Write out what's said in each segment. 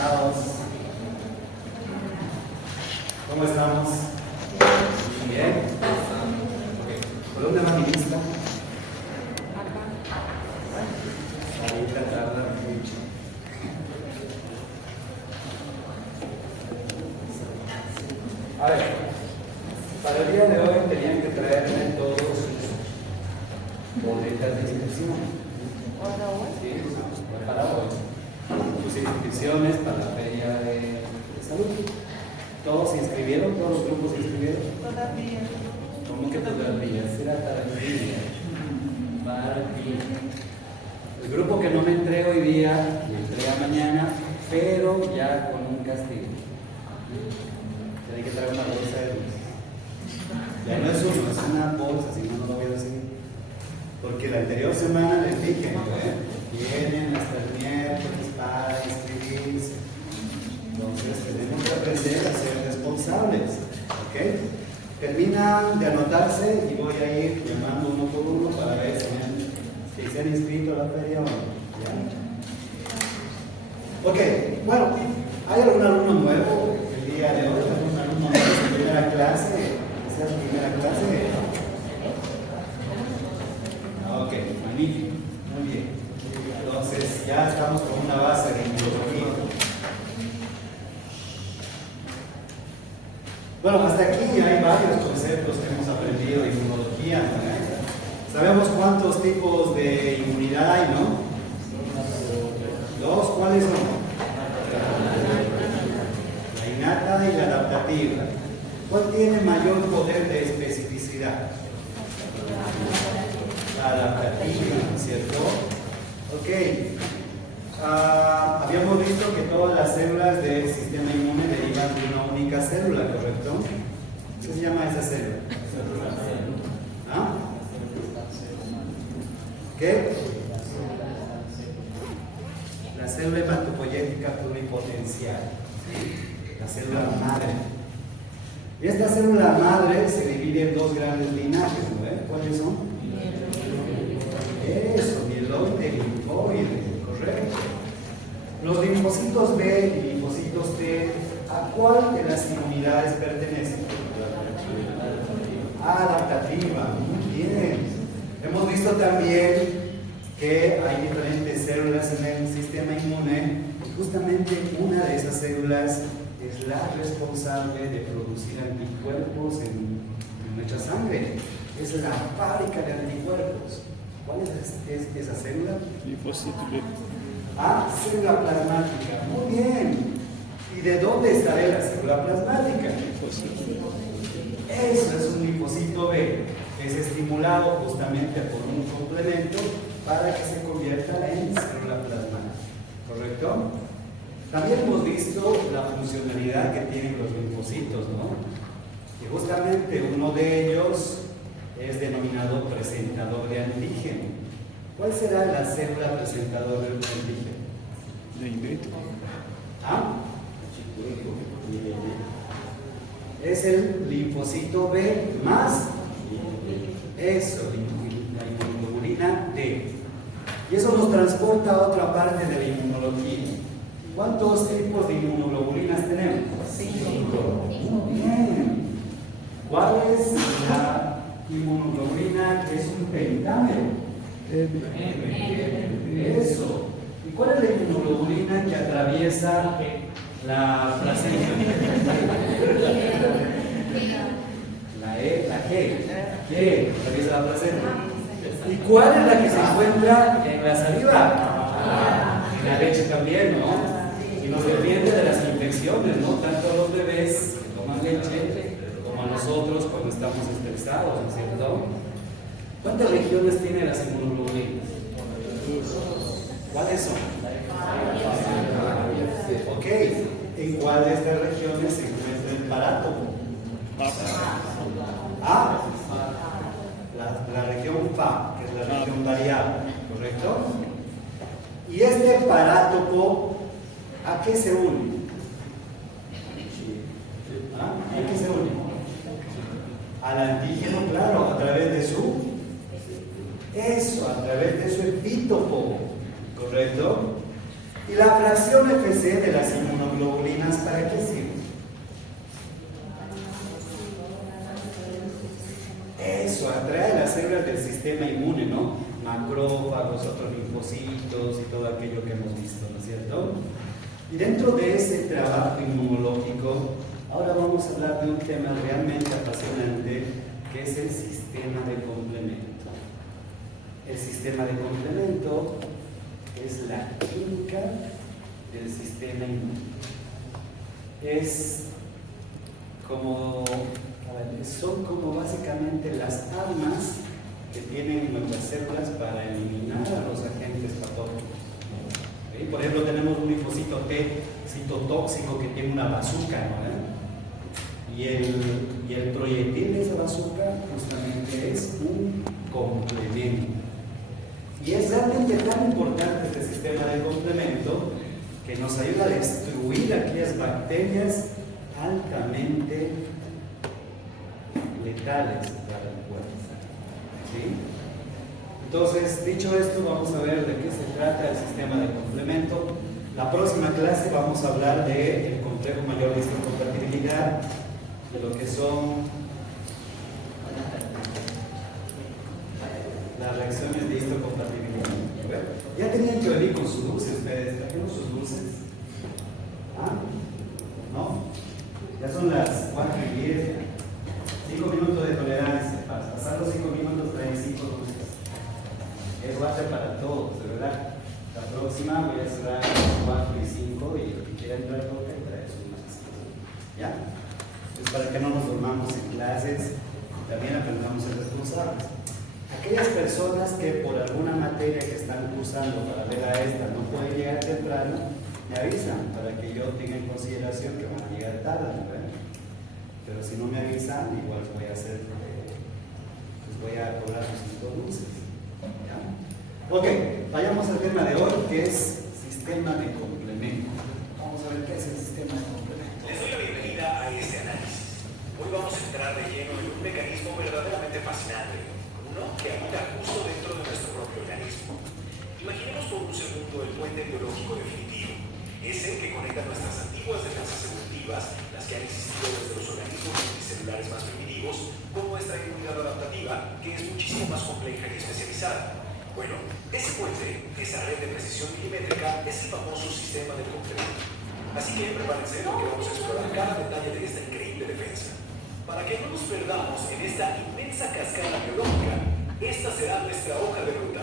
Chavos, ¿cómo estamos? Bien. ¿Por dónde va mi lista? Ahorita tarda mucho. A ver, para el día de hoy tenían que traerme todos sus boletas de inscripción. Sí, para hoy. Sus inscripciones para la feria de salud. ¿Todos se inscribieron? ¿Todos los grupos se inscribieron? Todavía. ¿Cómo que todavía? Será tardía. El grupo que no me entrega hoy día, me entrega mañana, pero ya con un castigo. Tiene que traer una bolsa de luz. Ya no es uno, es una bolsa, si no, no lo voy a decir. Porque la anterior semana les dije, vienen hasta el miércoles para inscribirse. Entonces tenemos que aprender a ser responsables. ¿Ok? Terminan de anotarse y voy a ir llamando uno por uno para ver si se han inscrito a la feria o no. ¿Ya? Ok, bueno, ¿hay algún alumno nuevo el día de hoy? ¿Algún alumno nuevo en primera clase? ¿Esa es la primera clase? Ok, magnífico, muy bien. Entonces ya estamos con una base de inmunología. Bueno, hasta aquí hay varios conceptos que hemos aprendido de inmunología, ¿no? Sabemos cuántos tipos de inmunidad hay, ¿no? Dos, ¿cuáles son? La innata y la adaptativa. ¿Cuál tiene mayor poder de especificidad? La adaptativa, ¿cierto? Ok. Habíamos visto que todas las células del sistema inmune derivan de una única célula, ¿correcto? ¿Qué se llama esa célula? ¿Ah? ¿Qué? La célula hematopoyética pluripotencial, la célula madre. Y esta célula madre se divide en dos grandes linajes, ¿no? ¿Cuáles son? Eso, mieloide y linfoide, correcto. Los linfocitos B y linfocitos T, ¿a cuál de las inmunidades pertenecen? Adaptativa, muy bien. Hemos visto también que hay diferentes células en el sistema inmune y justamente una de esas células es la responsable de producir anticuerpos en nuestra sangre. Es la fábrica de anticuerpos. ¿Cuál es esa célula? Linfocito B. Ah, célula plasmática. Muy bien. ¿Y de dónde estará la célula plasmática? Eso es un linfocito B. Es estimulado justamente por un complemento para que se convierta en célula plasmática. ¿Correcto? También hemos visto la funcionalidad que tienen los linfocitos, ¿no? Y justamente uno de ellos es denominado presentador de antígeno. ¿Cuál será la célula presentadora del antígeno? ¿Ah? Es el linfocito B más eso, la inmunoglobulina D. Y eso nos transporta a otra parte de la inmunología. ¿Cuántos tipos de inmunoglobulinas tenemos? 5. Muy bien. ¿Cuál es la inmunoglobulina que es un pentámero? Eso. ¿Y cuál es la inmunoglobulina que atraviesa la placenta? La E, la G. G atraviesa la placenta. ¿Y cuál es la que se encuentra en la saliva? En la leche también, ¿no? Y nos defiende de las infecciones, ¿no? Tanto a los bebés que toman leche como a nosotros cuando estamos estresados, ¿no es cierto? ¿Cuántas regiones tienen las inmunoglobulinas? ¿Cuáles son? Ok, ¿en cuál de estas regiones se encuentra el parátopo? Ah, la región FA, que es la región variable, ¿correcto? Y este parátopo, ¿a qué se une? ¿Ah? ¿A qué se une? Al antígeno, claro, a través de su a través de su epítopo, ¿correcto? ¿Y la fracción FC de las inmunoglobulinas para qué sirve? Eso, atrae las células del sistema inmune, ¿no? Macrófagos, otros linfocitos y todo aquello que hemos visto, ¿no es cierto? Y dentro de ese trabajo inmunológico, ahora vamos a hablar de un tema realmente apasionante, que es el sistema de complemento. El sistema de complemento es la química del sistema inmune. Es como, son como básicamente las armas que tienen nuestras células para eliminar a los agentes patógenos. ¿Sí? Por ejemplo, tenemos un linfocito T citotóxico que tiene una bazooka, ¿no? Y el proyectil de esa bazooka justamente es un complemento. Y es realmente tan importante este sistema de complemento que nos ayuda a destruir aquellas bacterias altamente letales para el cuerpo. ¿Sí? Entonces, dicho esto, vamos a ver de qué se trata el sistema de complemento. La próxima clase vamos a hablar del complejo mayor de histocompatibilidad, de lo que son las reacciones de histocompatibilidad. Ya tenían que venir con sus dulces ustedes, ¿trajeron sus dulces? ¿Ah? ¿No? Ya son las 4:10. 5 minutos de tolerancia. Para pasar los 5 minutos traen 5 dulces. Eso va a ser para todos, de verdad. La próxima voy a cerrar a las 4 y 5 y el que quiera entrar toca y trae sus dulces. ¿Ya? Entonces, para que no nos dormamos en clases, también aprendamos a ser responsables. Aquellas personas que por alguna materia que están cursando para ver a esta no pueden llegar temprano, me avisan para que yo tenga en consideración que van a llegar tarde, ¿verdad? Pero si no me avisan, igual voy a hacer, pues voy a cobrar los 5 dulces. ¿Ya? Ok, vayamos al tema de hoy, que es sistema de complemento. Vamos a ver qué es el sistema de complemento. Les doy la bienvenida a este análisis. Hoy vamos a entrar de lleno en un mecanismo verdaderamente fascinante, uno que habita justo dentro de nuestro propio organismo. Imaginemos por un segundo el puente biológico definitivo, ese que conecta nuestras antiguas defensas evolutivas, las que han existido desde los organismos multicelulares más primitivos, con nuestra inmunidad adaptativa, que es muchísimo más compleja y especializada. Bueno, ese puente, esa red de precisión milimétrica, es el famoso sistema del complemento. Así que prepárense porque vamos a explorar cada detalle de esta increíble defensa. Para que no nos perdamos en esta inmensa cascada biológica, esta será nuestra hoja de ruta.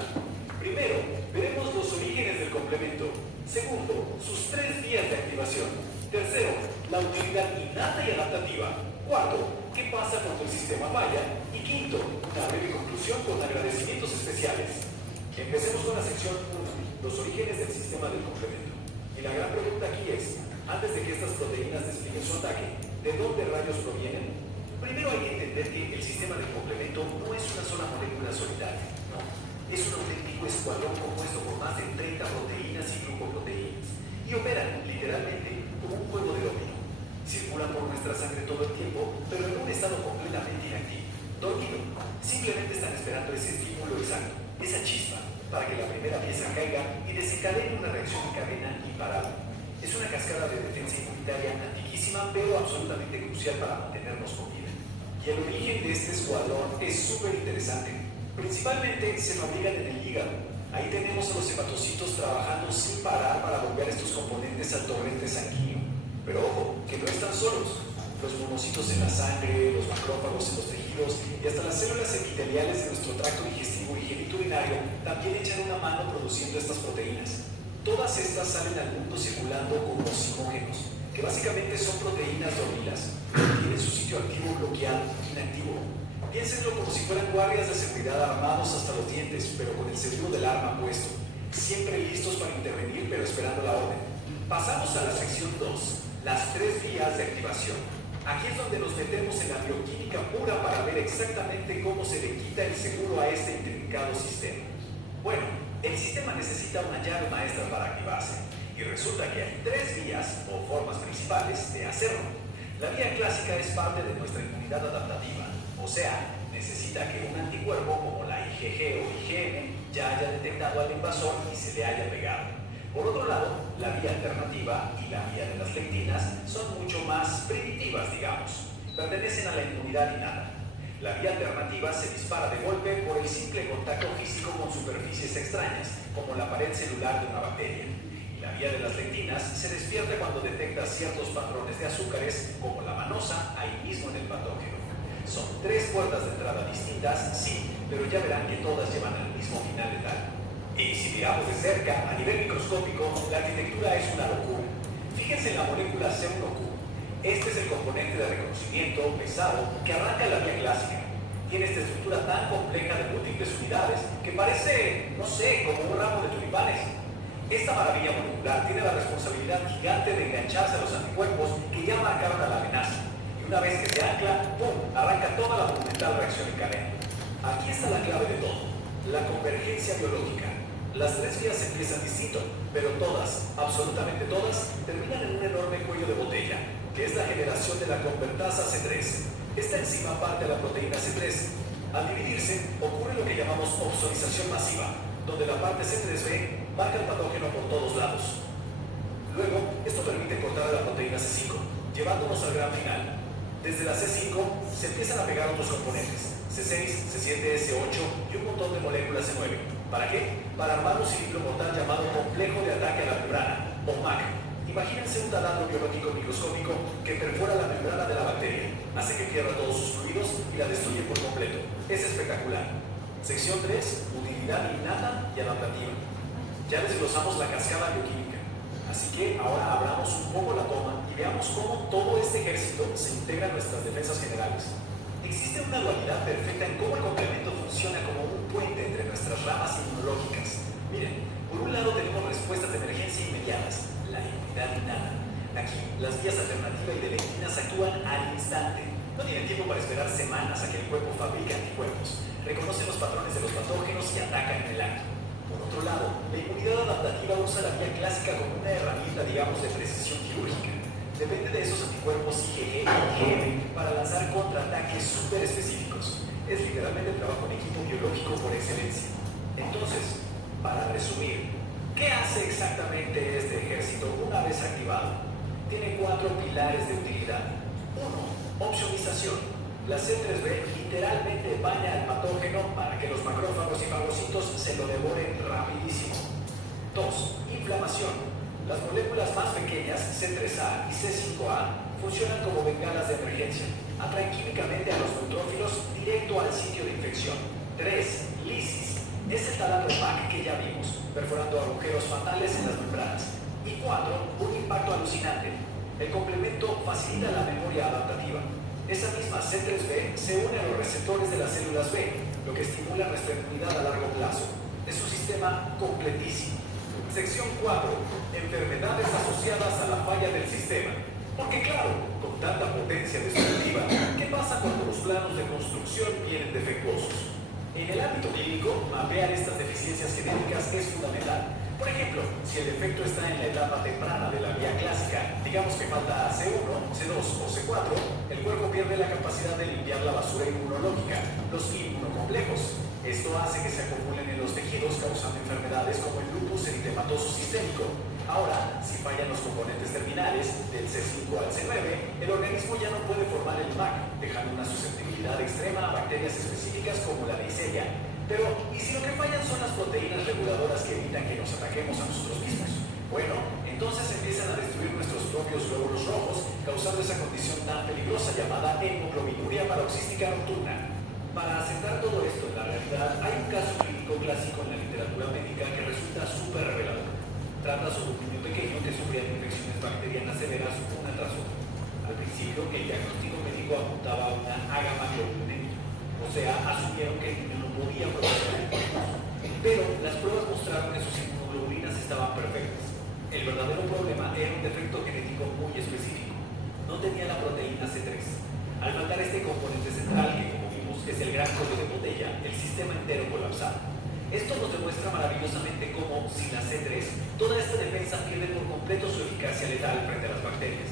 Primero, veremos los orígenes del complemento. Segundo, sus 3 vías de activación. Tercero, la utilidad innata y adaptativa. Cuarto, qué pasa cuando el sistema falla. Y quinto, una breve conclusión con agradecimientos especiales. Empecemos con la sección 1, los orígenes del sistema del complemento. Y la gran pregunta aquí es, antes de que estas proteínas desplieguen su ataque, ¿de dónde rayos provienen? Primero hay que entender que el sistema del complemento no es una sola molécula solitaria, no. Es un auténtico escuadrón compuesto por más de 30 proteínas y glucoproteínas. Y operan, literalmente, como un juego de dominó. Circulan por nuestra sangre todo el tiempo, pero en un estado completamente inactivo, dormido. Simplemente están esperando ese estímulo exacto, esa chispa, para que la primera pieza caiga y desencadene una reacción en cadena imparable. Es una cascada de defensa inmunitaria antiquísima, pero absolutamente crucial para mantenernos con vida. Y el origen de este escuadrón es súper interesante. Principalmente se fabrican en el hígado. Ahí tenemos a los hepatocitos trabajando sin parar para bombear estos componentes al torrente sanguíneo. Pero ojo, que no están solos. Los monocitos en la sangre, los macrófagos en los tejidos y hasta las células epiteliales de nuestro tracto digestivo y genitourinario también echan una mano produciendo estas proteínas. Todas estas salen al mundo circulando como zimógenos, que básicamente son proteínas dormidas, que tienen su sitio activo bloqueado, inactivo. Piénsenlo como si fueran guardias de seguridad armados hasta los dientes, pero con el seguro del arma puesto, siempre listos para intervenir, pero esperando la orden. Pasamos a la sección 2, las 3 vías de activación. Aquí es donde nos metemos en la bioquímica pura para ver exactamente cómo se le quita el seguro a este intrincado sistema. Bueno, el sistema necesita una llave maestra para activarse, y resulta que hay 3 vías o formas principales de hacerlo. La vía clásica es parte de nuestra inmunidad adaptativa, o sea, necesita que un anticuerpo como la IgG o IgM ya haya detectado al invasor y se le haya pegado. Por otro lado, la vía alternativa y la vía de las lectinas son mucho más primitivas, digamos. Pertenecen a la inmunidad innata. La vía alternativa se dispara de golpe por el simple contacto físico con superficies extrañas, como la pared celular de una bacteria. Y la vía de las lectinas se despierta cuando detecta ciertos patrones de azúcares, como la manosa, ahí mismo en el patógeno. Son 3 puertas de entrada distintas, sí, pero ya verán que todas llevan al mismo final letal. Y si miramos de cerca, a nivel microscópico, la arquitectura es una locura. Fíjense en la molécula C1Q. Este es el componente de reconocimiento pesado que arranca la vía clásica. Tiene esta estructura tan compleja de múltiples unidades que parece, no sé, como un ramo de tulipanes. Esta maravilla molecular tiene la responsabilidad gigante de engancharse a los anticuerpos que ya marcaron a la amenaza. Y una vez que se ancla, ¡pum!, arranca toda la monumental reacción en cadena. Aquí está la clave de todo, la convergencia biológica. Las 3 vías empiezan distinto, pero todas, absolutamente todas, terminan en un enorme cuello de botella, que es la generación de la convertasa C3. Esta enzima parte a la proteína C3. Al dividirse, ocurre lo que llamamos opsonización masiva, donde la parte C3b marca el patógeno por todos lados. Luego, esto permite cortar a la proteína C5, llevándonos al gran final. Desde la C5 se empiezan a pegar otros componentes, C6, C7, C8 y un montón de moléculas C9. ¿Para qué? Para armar un cilindro mortal llamado complejo de ataque a la membrana, o MAC. Imagínense un taladro biológico microscópico que perfora la membrana de la bacteria, hace que pierda todos sus fluidos y la destruye por completo. Es espectacular. Sección 3, utilidad innata y adaptativa. Ya desglosamos la cascada bioquímica. Así que ahora abramos un poco la toma y veamos cómo todo este ejército se integra en nuestras defensas generales. Existe una dualidad perfecta en cómo el complemento funciona como un puente entre nuestras ramas inmunológicas. Miren, por un lado tenemos respuestas de emergencia inmediatas, la inmunidad innata. Aquí, las vías alternativa y de lectinas actúan al instante. No tienen tiempo para esperar semanas a que el cuerpo fabrique anticuerpos. Reconocen los patrones de los patógenos y atacan en el acto. Por otro lado, la inmunidad adaptativa usa la vía clásica como una herramienta, digamos, de precisión quirúrgica. Depende de esos anticuerpos IgG y IgM para lanzar contraataques súper específicos. Es literalmente el trabajo en equipo biológico por excelencia. Entonces, para resumir, ¿qué hace exactamente este ejército una vez activado? Tiene 4 pilares de utilidad. 1. Opsonización. La C3b literalmente baña al patógeno para que los macrófagos y fagocitos se lo devoren rapidísimo. 2. Inflamación. Las moléculas más pequeñas, C3a y C5a, funcionan como bengalas de emergencia. Atraen químicamente a los neutrófilos directo al sitio de infección. 3. Lisis. Es el taladro MAC que ya vimos, perforando agujeros fatales en las membranas. Y 4. Un impacto alucinante. El complemento facilita la memoria adaptativa. Esa misma C3b se une a los receptores de las células B, lo que estimula nuestra inmunidad a largo plazo. Es un sistema completísimo. Sección 4. Enfermedades asociadas a la falla del sistema. Porque claro, con tanta potencia destructiva, ¿qué pasa cuando los planos de construcción vienen defectuosos? En el ámbito clínico, mapear estas deficiencias genéticas es fundamental. Por ejemplo, si el defecto está en la etapa temprana de la vía clásica, digamos que falta C1, C2 o C4, el cuerpo pierde la capacidad de limpiar la basura inmunológica, los inmunocomplejos. Esto hace que se acumulen en los tejidos causando enfermedades como el lupus eritematoso sistémico. Ahora, si fallan los componentes terminales del C5 al C9, el organismo ya no puede formar el MAC, dejando una susceptibilidad extrema a bacterias específicas como la Neisseria. Pero, ¿y si lo que fallan son las proteínas reguladoras que evitan que nos ataquemos a nosotros mismos? Bueno, entonces empiezan a destruir nuestros propios glóbulos rojos, causando esa condición tan peligrosa llamada hemoglobinuria paroxística nocturna. Para asentar todo esto en la realidad, hay un caso clínico clásico en la literatura médica que resulta súper revelador. Trata sobre un niño pequeño que sufría de infecciones bacterianas severas una tras otra. Al principio, el diagnóstico médico apuntaba a una agamaglobulinemia, o sea, asumieron que el niño no podía producir anticuerpos. Pero las pruebas mostraron que sus inmunoglobulinas estaban perfectas. El verdadero problema era un defecto genético muy específico. No tenía la proteína C3. Al faltar este componente central, que como vimos es el gran cuello de botella, el sistema entero colapsaba. Esto nos demuestra maravillosamente cómo, sin la C3, toda esta defensa pierde por completo su eficacia letal frente a las bacterias.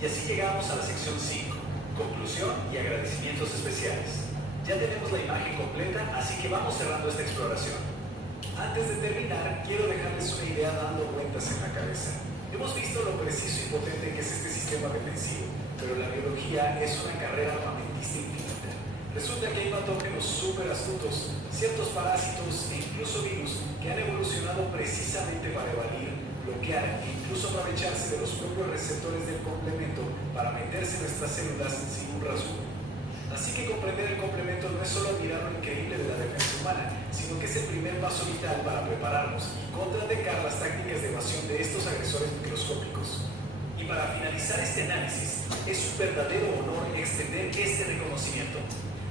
Y así llegamos a la sección 5, conclusión y agradecimientos especiales. Ya tenemos la imagen completa, así que vamos cerrando esta exploración. Antes de terminar, quiero dejarles una idea dando vueltas en la cabeza. Hemos visto lo preciso y potente que es este sistema defensivo, pero la biología es una carrera armamentista infinita. Resulta que hay patógenos súper astutos, ciertos parásitos e incluso virus que han evolucionado precisamente para evadir, bloquear e incluso aprovecharse de los propios receptores del complemento para meterse en nuestras células sin un rasguño. Así que comprender el complemento no es solo admirar lo increíble de la defensa humana, sino que es el primer paso vital para prepararnos y contraatacar las tácticas de evasión de estos agresores microscópicos. Y para finalizar este análisis, es un verdadero honor extender este reconocimiento.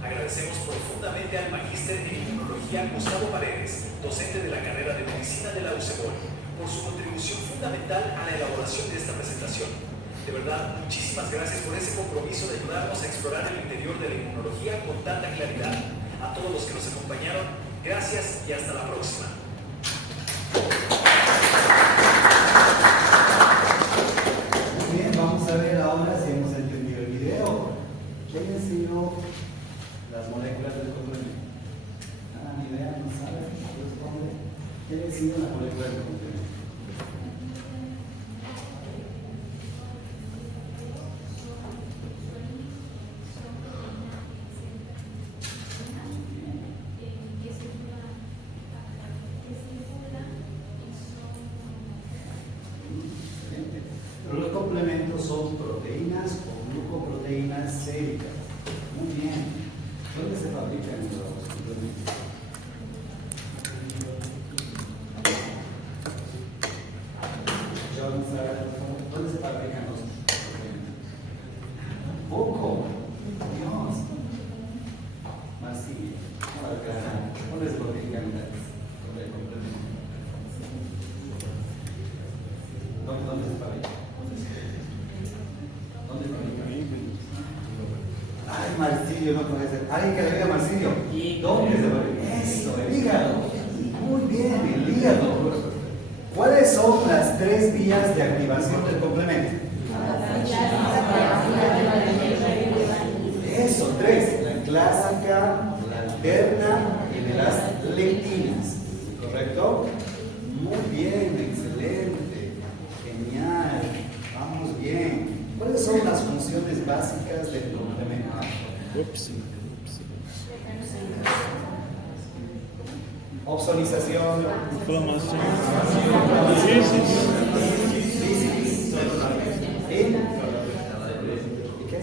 Agradecemos profundamente al magíster en inmunología Gustavo Paredes, docente de la carrera de medicina de la UCEBOL, por su contribución fundamental a la elaboración de esta presentación. De verdad, muchísimas gracias por ese compromiso de ayudarnos a explorar el interior de la inmunología con tanta claridad. A todos los que nos acompañaron, gracias y hasta la próxima. Muy bien, vamos a ver ahora si hemos entendido el video. ¿Qué han sido las moléculas del complemento? ¿Nada, ni idea? ¿No saben? ¿No responde? ¿Qué han sido las moléculas del complemento? Pero los complementos son proteínas o glucoproteínas séricas. Muy bien. ¿Dónde se fabrican los complementos? John, Sarah, ¿dónde se fabrican los complementos? Poco. Dios. Marsilio. ¿Dónde se fabrican los complementos? ¿Dónde se fabrica? ¿Dónde se fabrica? Ay, Marsilio, no puede ser. Alguien que le diga Marsilio. ¿Y dónde se fabrica? Eso, el hígado. Muy bien, el hígado. ¿Cuáles son las 3 vías de activación del complemento? Eso, 3. La clásica, la alterna y de las lectinas. ¿Correcto? Muy bien, excelente. Genial, vamos bien. ¿Cuáles son las funciones básicas del complemento? Opsonización, Inflamación. ¿Y qué?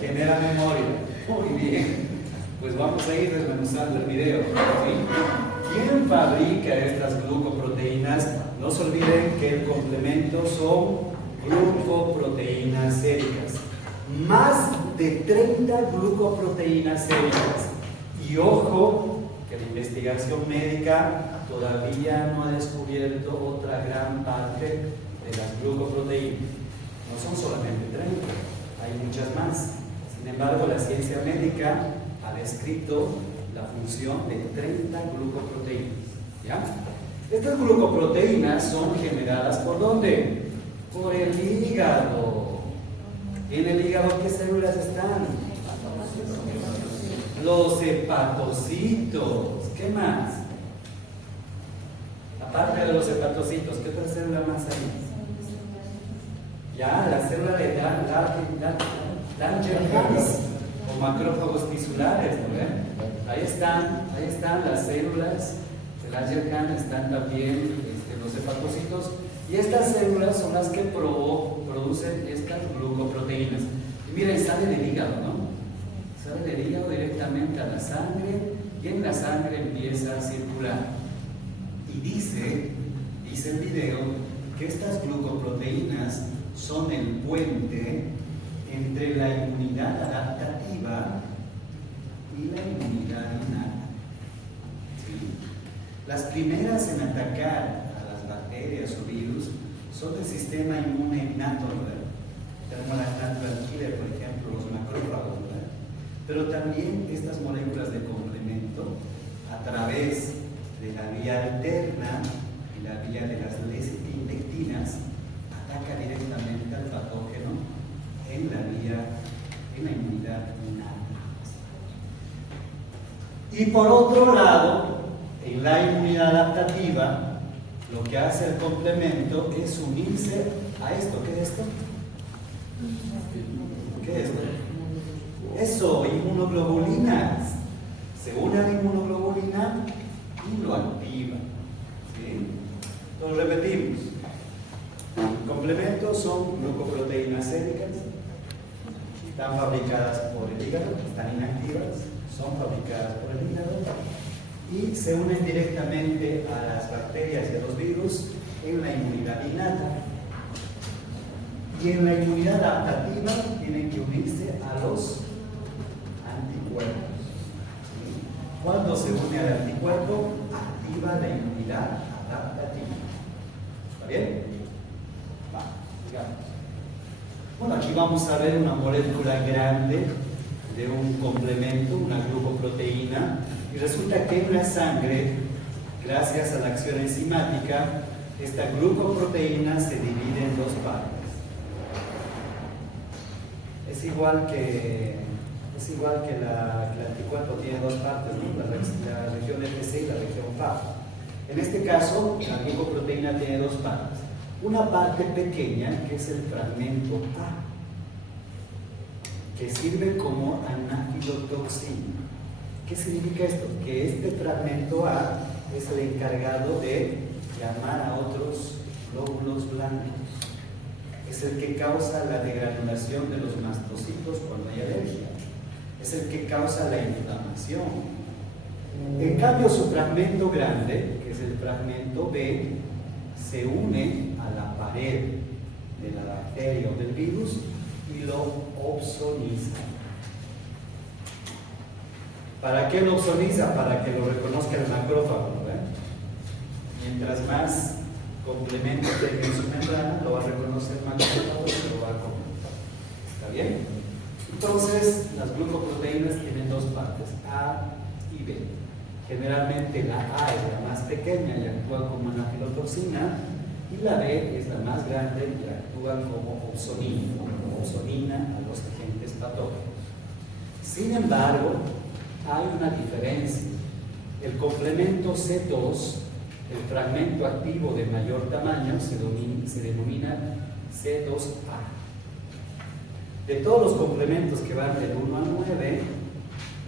Genera memoria. Muy bien. Pues vamos a ir desmenuzando el video. ¿Sí? ¿Quién fabrica estas glucoproteínas? No se olviden que el complemento son glucoproteínas séricas. Más de 30 glucoproteínas séricas. Y ojo, que la investigación médica todavía no ha descubierto otra gran parte de las glucoproteínas. No son solamente 30, hay muchas más. Sin embargo, la ciencia médica ha descrito la función de 30 glucoproteínas. ¿Ya? Estas glucoproteínas son generadas ¿por dónde? Por el hígado. En el hígado, ¿qué células están? Los hepatocitos. ¿Qué más? Aparte de los hepatocitos, ¿qué otra célula más hay? Ya, la célula de Langerhans o macrófagos tisulares, ¿no? Ahí están las células de Langerhans, están también los hepatocitos, y estas células son las que producen estas glucoproteínas. Y miren, sale del hígado, ¿no? Sale del hígado directamente a la sangre, y en la sangre empieza a circular. Y dice el video que estas glucoproteínas son el puente entre la inmunidad adaptativa y la inmunidad innata. ¿Sí? Las primeras en atacar a las bacterias o virus son del sistema inmune innato, ¿verdad? Tenemos la killer, por ejemplo, los macrófagos, ¿verdad? Pero también estas moléculas de complemento, a través de la vía alterna y la vía de las lectinas, ataca directamente al patógeno en la inmunidad innata. Y por otro lado, En la inmunidad adaptativa, lo que hace el complemento es unirse a esto. ¿Qué es esto? ¿Qué es esto? Eso, inmunoglobulinas. Se une a la inmunoglobulina y lo activa. ¿Sí? Entonces repetimos. Complementos son glucoproteínas séricas. Están fabricadas por el hígado, están inactivas, son fabricadas por el hígado y se unen directamente a las bacterias y a los virus en la inmunidad innata. Y en la inmunidad adaptativa tienen que unirse a los anticuerpos. ¿Sí? Cuando se une al anticuerpo, activa la inmunidad adaptativa. ¿Está bien? Va, sigamos. Bueno, aquí vamos a ver una molécula grande de un complemento, una glucoproteína, y resulta que en la sangre, gracias a la acción enzimática, esta glucoproteína se divide en dos partes. Es igual que el anticuerpo tiene dos partes, ¿no? La región FC y la región FAP. En este caso, la glucoproteína tiene dos partes. Una parte pequeña, que es el fragmento A, que sirve como anafilotoxina. ¿Qué significa esto? Que este fragmento A es el encargado de llamar a otros glóbulos blancos. Es el que causa la degranulación de los mastocitos cuando hay alergia. Es el que causa la inflamación. En cambio, su fragmento grande, que es el fragmento B, se une a la pared de la bacteria o del virus y lo opsoniza. ¿Para qué lo opsoniza? Para que lo reconozca el macrófago, ¿verdad? Mientras más complemento tenga en su membrana, lo va a reconocer el macrófago y lo va a comer. ¿Está bien? Entonces, las glucoproteínas tienen dos partes, A y B. Generalmente la A es la más pequeña y actúa como anafilotoxina, y la B es la más grande y actúa como opsonina a los agentes patógenos. Sin embargo, hay una diferencia. El complemento C2, el fragmento activo de mayor tamaño, se denomina C2A. De todos los complementos que van del 1 al 9,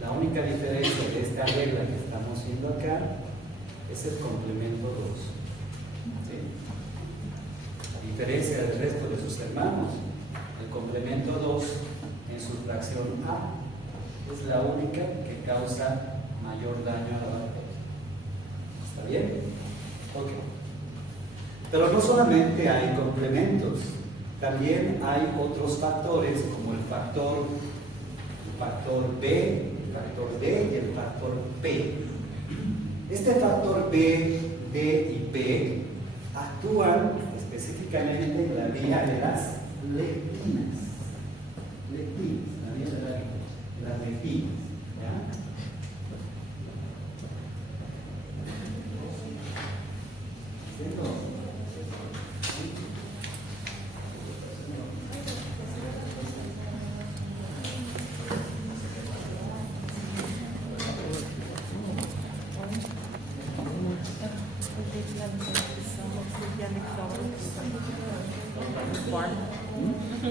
la única diferencia de esta regla que estamos viendo acá es el complemento 2. ¿Sí? A diferencia del resto de sus hermanos, el complemento 2 en su fracción A es la única que causa mayor daño a la bacteria. ¿Está bien? Ok. Pero no solamente hay complementos, también hay otros factores como el factor B, el factor D y el factor P. Este factor B, D y P actúan específicamente en la vía de las lectinas. La vía de las lectinas. ¿Ya?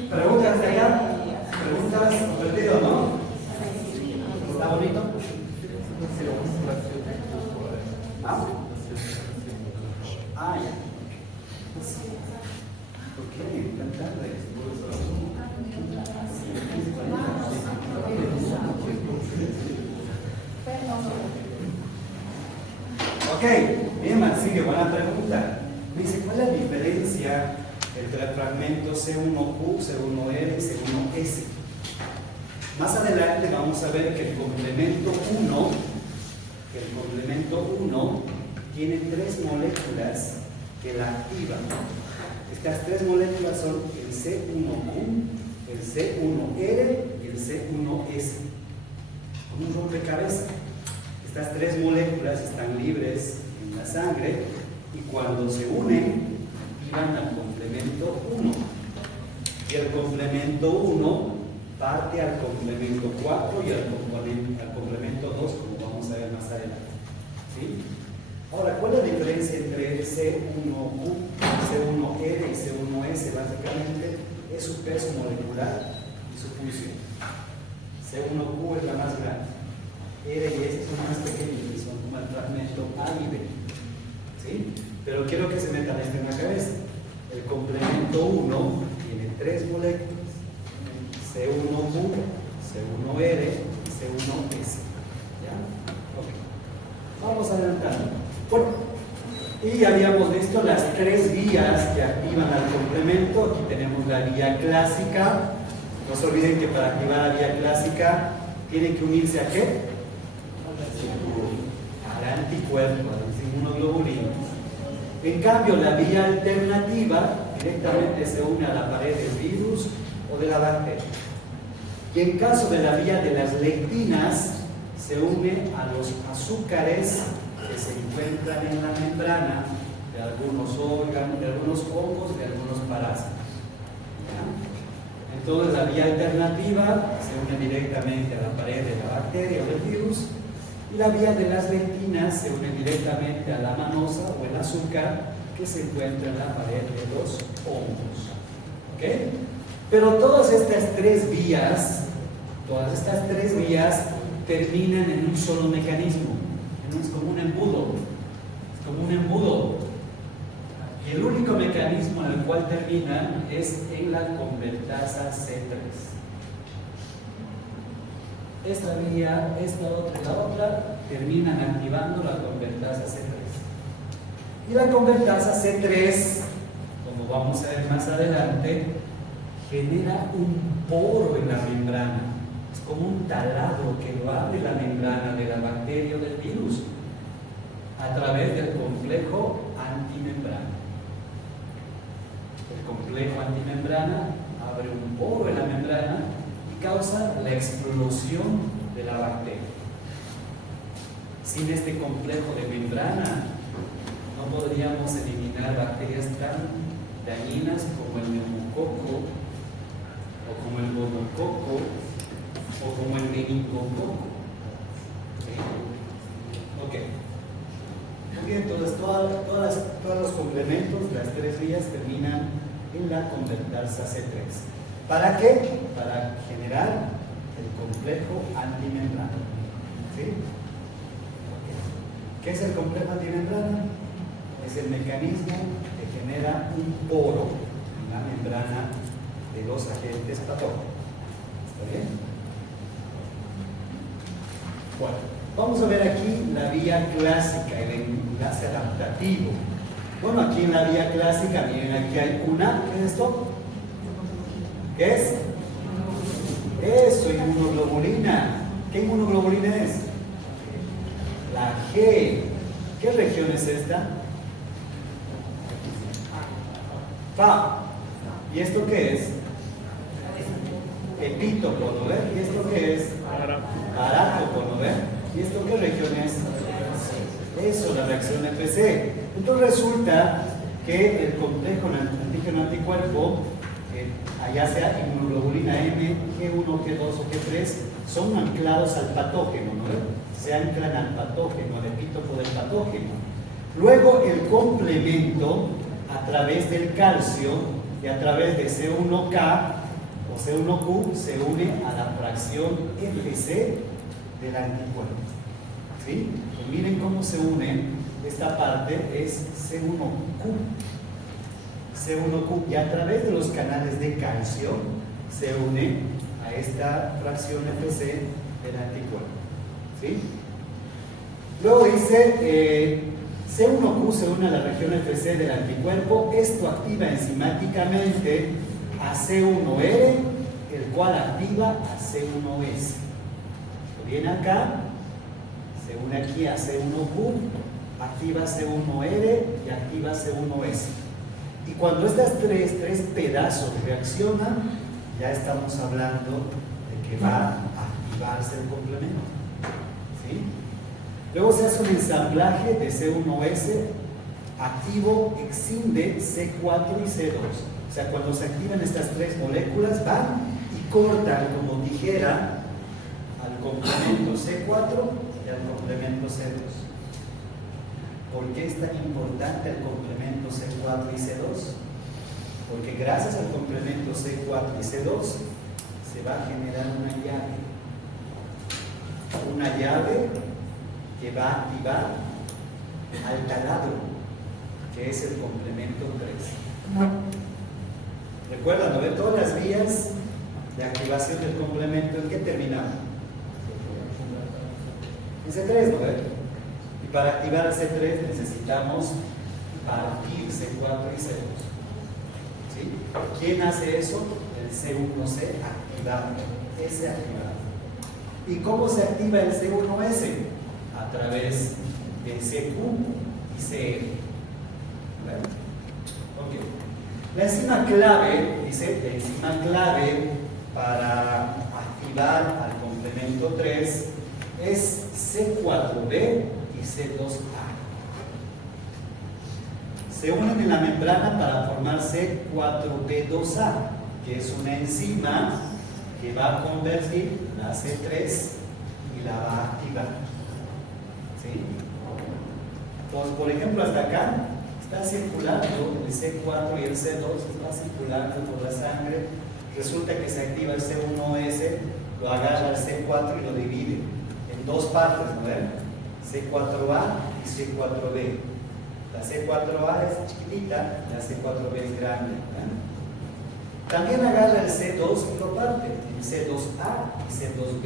Preguntas de allá, preguntas perdido, ¿no? ¿Está bonito? Ah, ya. ¿Por qué? Tan tarde. Ok, bien, Marcillo, buena pregunta. Me dice, ¿cuál es la diferencia entre el fragmento C1Q, C1R y C1S? Más adelante vamos a ver que el complemento 1 tiene tres moléculas que la activan. Estas tres moléculas son el C1Q, el C1R y el C1S. Como un rompecabezas. Estas tres moléculas están libres en la sangre y cuando se unen, activan al complemento 1. Y el complemento 1 parte al complemento 4 y al complemento 2, como vamos a ver más adelante. ¿Sí? Ahora, ¿cuál es la diferencia entre C1Q, C1R y C1S? Básicamente es su peso molecular y su función. C1Q es la más grande, R y S son más pequeños, son como el fragmento A y B. ¿Sí? Pero quiero que se metan esto en la cabeza. El complemento 1 tiene 3 moléculas, C1Q, C1R y C1S. ¿Ya? Ok. Vamos adelantando. Bueno, y habíamos visto las 3 vías que activan al complemento. Aquí tenemos la vía clásica. No se olviden que para activar la vía clásica tiene que unirse ¿a qué? Al anticuerpo, a las inmunoglobulinas. En cambio, la vía alternativa directamente se une a la pared del virus o de la bacteria. Y en caso de la vía de las lectinas, se une a los azúcares que se encuentran en la membrana de algunos órganos, de algunos hongos, de algunos parásitos. ¿Ya? Entonces la vía alternativa se une directamente a la pared de la bacteria o del virus, y la vía de las lectinas se une directamente a la manosa o el azúcar que se encuentra en la pared de los hongos. ¿Ok? Pero todas estas tres vías terminan en un solo mecanismo. Es como un embudo. Es como un embudo. Y el único mecanismo en el cual terminan es en la convertasa C3. Esta vía, esta otra y la otra terminan activando la convertasa C3. Y la convertasa C3, como vamos a ver más adelante, genera un poro en la membrana. Es como un taladro que lo abre la membrana de la bacteria o del virus a través del complejo antimembrana. El complejo antimembrana abre un poro en la membrana y causa la explosión de la bacteria. Sin este complejo de membrana no podríamos eliminar bacterias tan dañinas como el neumococo o como el gonococo o como el meningococo. Ok. Muy bien, entonces todos los complementos, las tres vías terminan en la convertasa C3. ¿Para qué? Para generar el complejo antimembrana. ¿Sí? Okay. ¿Qué es el complejo antimembrana? Es el mecanismo que genera un poro en la membrana de los agentes patógenos. ¿Está bien? Bueno, vamos a ver aquí la vía clásica, el enlace adaptativo. Bueno, aquí en la vía clásica, miren, aquí hay una, ¿qué es esto? ¿Qué es? Eso, inmunoglobulina. ¿Qué inmunoglobulina es? La G. ¿Qué región es esta? FA. ¿Y esto qué es? Epítopo, ¿no ves? ¿Y esto qué es? Parátopo, ¿no ves? ¿Y esto qué región es? Eso, la reacción FC. Entonces resulta que el complejo antígeno-anticuerpo, allá sea inmunoglobulina M, G1, G2 o G3, son anclados al patógeno, ¿no? Se anclan al patógeno, al epítopo del patógeno. Luego el complemento, a través del calcio y a través de C1K o C1Q, se une a la fracción FC del anticuerpo. ¿Sí? Y miren cómo se une. Esta parte es C1Q. C1Q, y a través de los canales de calcio se une a esta fracción FC del anticuerpo. ¿Sí? Luego dice C1Q se une a la región FC del anticuerpo. Esto activa enzimáticamente a C1R, el cual activa a C1S. Viene acá, se une aquí a C1Q, activa C1R y activa C1S. Y cuando estas tres pedazos reaccionan, ya estamos hablando de que va a activarse el complemento. ¿Sí? Luego se hace un ensamblaje de C1S activo, exinde C4 y C2. O sea, cuando se activan estas tres moléculas, van y cortan como tijera al complemento C4 y al complemento C2. ¿Por qué es tan importante el complemento C4 y C2? Porque gracias al complemento C4 y C2 se va a generar una llave que va a activar al taladro, que es el complemento 3. Recuerdan, ¿no? De todas las vías de activación del complemento, ¿en qué terminaban? En C3, ¿no? Y para activar el C3 necesitamos partir C4 y C2. ¿Sí? ¿Quién hace eso? El C1C activado, S activado. ¿Y cómo se activa el C1S? A través del CQ y CL. ¿Vale? Ok. La enzima clave, dice, la enzima clave para activar al complemento 3 es C4B y C2A. Se unen en la membrana para formar C4B2A, que es una enzima que va a convertir la C3 y la va a activar. ¿Sí? Entonces, por ejemplo, hasta acá está circulando el C4 y el C2, está circulando por la sangre. Resulta que se activa el C1S, lo agarra al C4 y lo divide en dos partes, ¿no ven? C4A y C4B. La C4A es chiquitita, la C4B es grande, ¿no? También agarra el C2 y lo parte en C2A y C2B.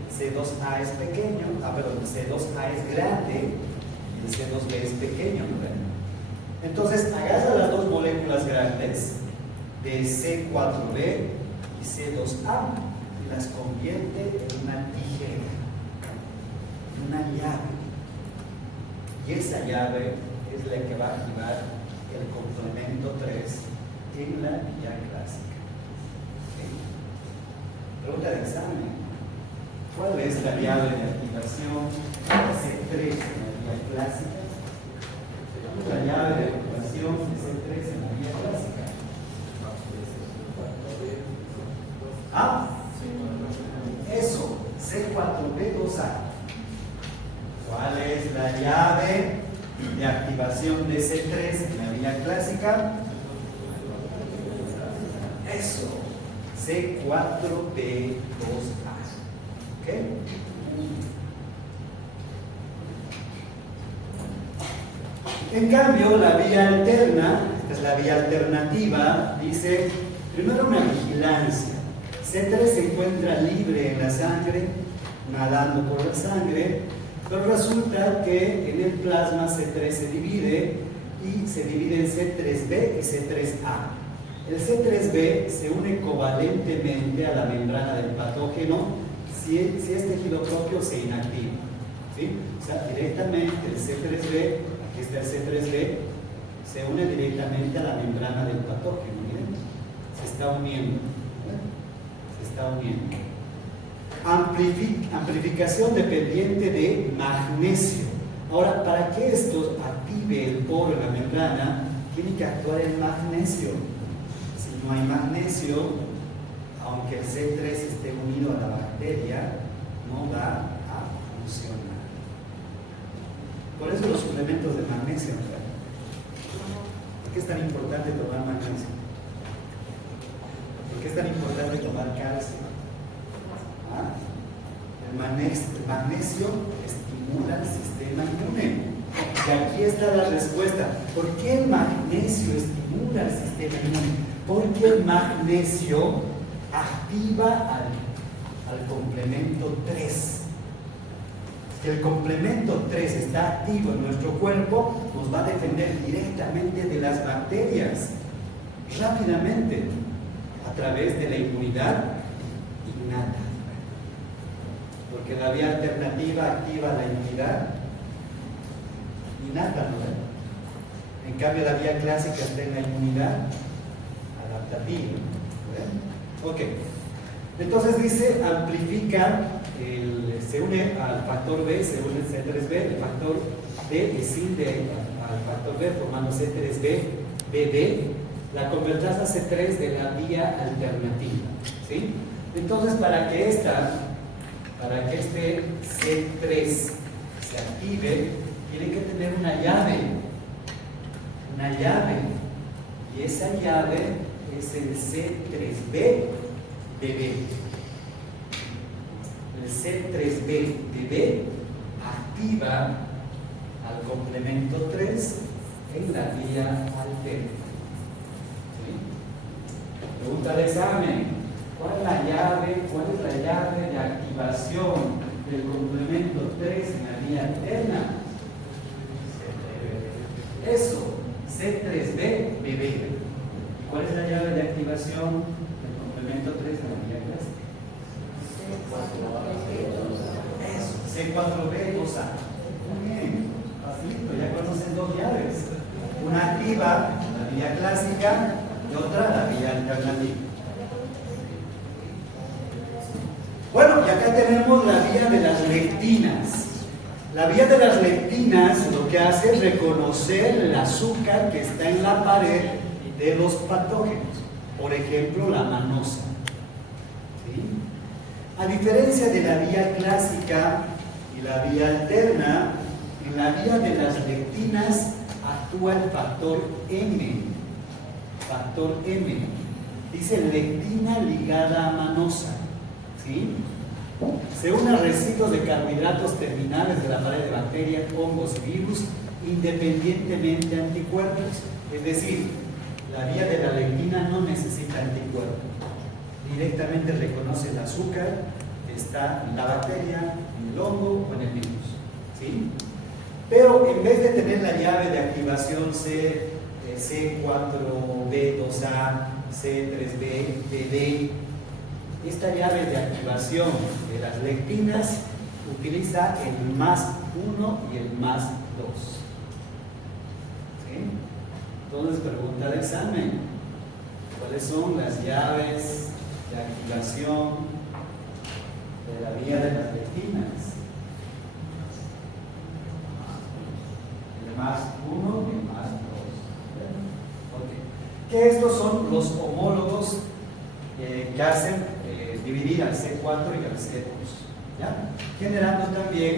El C2A es pequeño, el C2A es grande y el C2B es pequeño, ¿no? Entonces agarra las dos moléculas grandes de C4B y C2A y las convierte en una tijera, en una llave. Y esa llave es la que va a activar el complemento 3 en la vía clásica. ¿Sí? Pregunta de examen. ¿Cuál es la llave de activación C3 en la vía clásica? La llave de activación de C3 en la vía clásica. ¿Ah? Eso, C4B2A. ¿Cuál es la llave de activación de C3 en la vía clásica? Eso, C4B2A. ¿Ok? En cambio, la vía alterna, esta es la vía alternativa, dice primero una vigilancia. C3 se encuentra libre en la sangre, nadando por la sangre, pero resulta que en el plasma C3 se divide y se divide en C3B y C3A. El C3B se une covalentemente a la membrana del patógeno si es tejido propio se inactiva. ¿Sí? O sea, directamente el C3B, aquí está el C3B, se une directamente a la membrana del patógeno. Miren, se está uniendo. Se está uniendo. Amplificación dependiente de magnesio. Ahora, para que esto active el poro en la membrana, tiene que actuar el magnesio. Si no hay magnesio, aunque el C3 esté unido a la bacteria, no va a funcionar. Por eso los suplementos de magnesio. ¿Por qué es tan importante tomar magnesio? ¿Por qué es tan importante tomar calcio? ¿Ah? El magnesio estimula el sistema inmune. Y aquí está la respuesta. ¿Por qué el magnesio estimula el sistema inmune? Porque el magnesio activa al complemento 3. Si el complemento 3 está activo en nuestro cuerpo, nos va a defender directamente de las bacterias, rápidamente, a través de la inmunidad innata. Porque la vía alternativa activa la inmunidad innata, ¿no? En cambio, la vía clásica está en la inmunidad adaptativa. ¿No? Ok. Entonces dice, amplifica, se une al factor B, se une el C3B, el factor B escinde al factor B formando C3B, BB, la convertasa C3 de la vía alternativa. ¿Sí? Entonces, para que este C3 se active, tiene que tener una llave. Una llave. Y esa llave es el C3b de B. El C3b de B activa al complemento 3 en la vía alterna. ¿Sí? Pregunta de examen. ¿Cuál es la llave de activación del complemento 3 en la vía alterna? Eso, C3b de B. ¿Cuál es la llave de activación del complemento 3 en la vía clásica? C4b 2a. Muy bien, facilito, ya conocen dos llaves. Una activa, la vía clásica, y otra, la vía alternativa. Bueno, y acá tenemos la vía de las lectinas. La vía de las lectinas lo que hace es reconocer el azúcar que está en la pared de los patógenos. Por ejemplo, la manosa. ¿Sí? A diferencia de la vía clásica y la vía alterna, en la vía de las lectinas actúa el factor M. Factor M. Dice lectina ligada a manosa. ¿Sí? Se une a residuos de carbohidratos terminales de la pared de bacterias, hongos y virus, independientemente de anticuerpos. Es decir, la vía de la lectina no necesita anticuerpos. Directamente reconoce el azúcar que está en la bacteria, en el hongo o en el virus. ¿Sí? Pero en vez de tener la llave de activación C4B2A, C3B, BD, esta llave de activación de las lectinas utiliza el +1 y el +2. ¿Sí? Entonces, pregunta de examen: ¿cuáles son las llaves de activación de la vía de las lectinas? El +1 y el +2. Okay. Que estos son los homólogos que hacen dividir al C4 y al C2, ¿ya? Generando también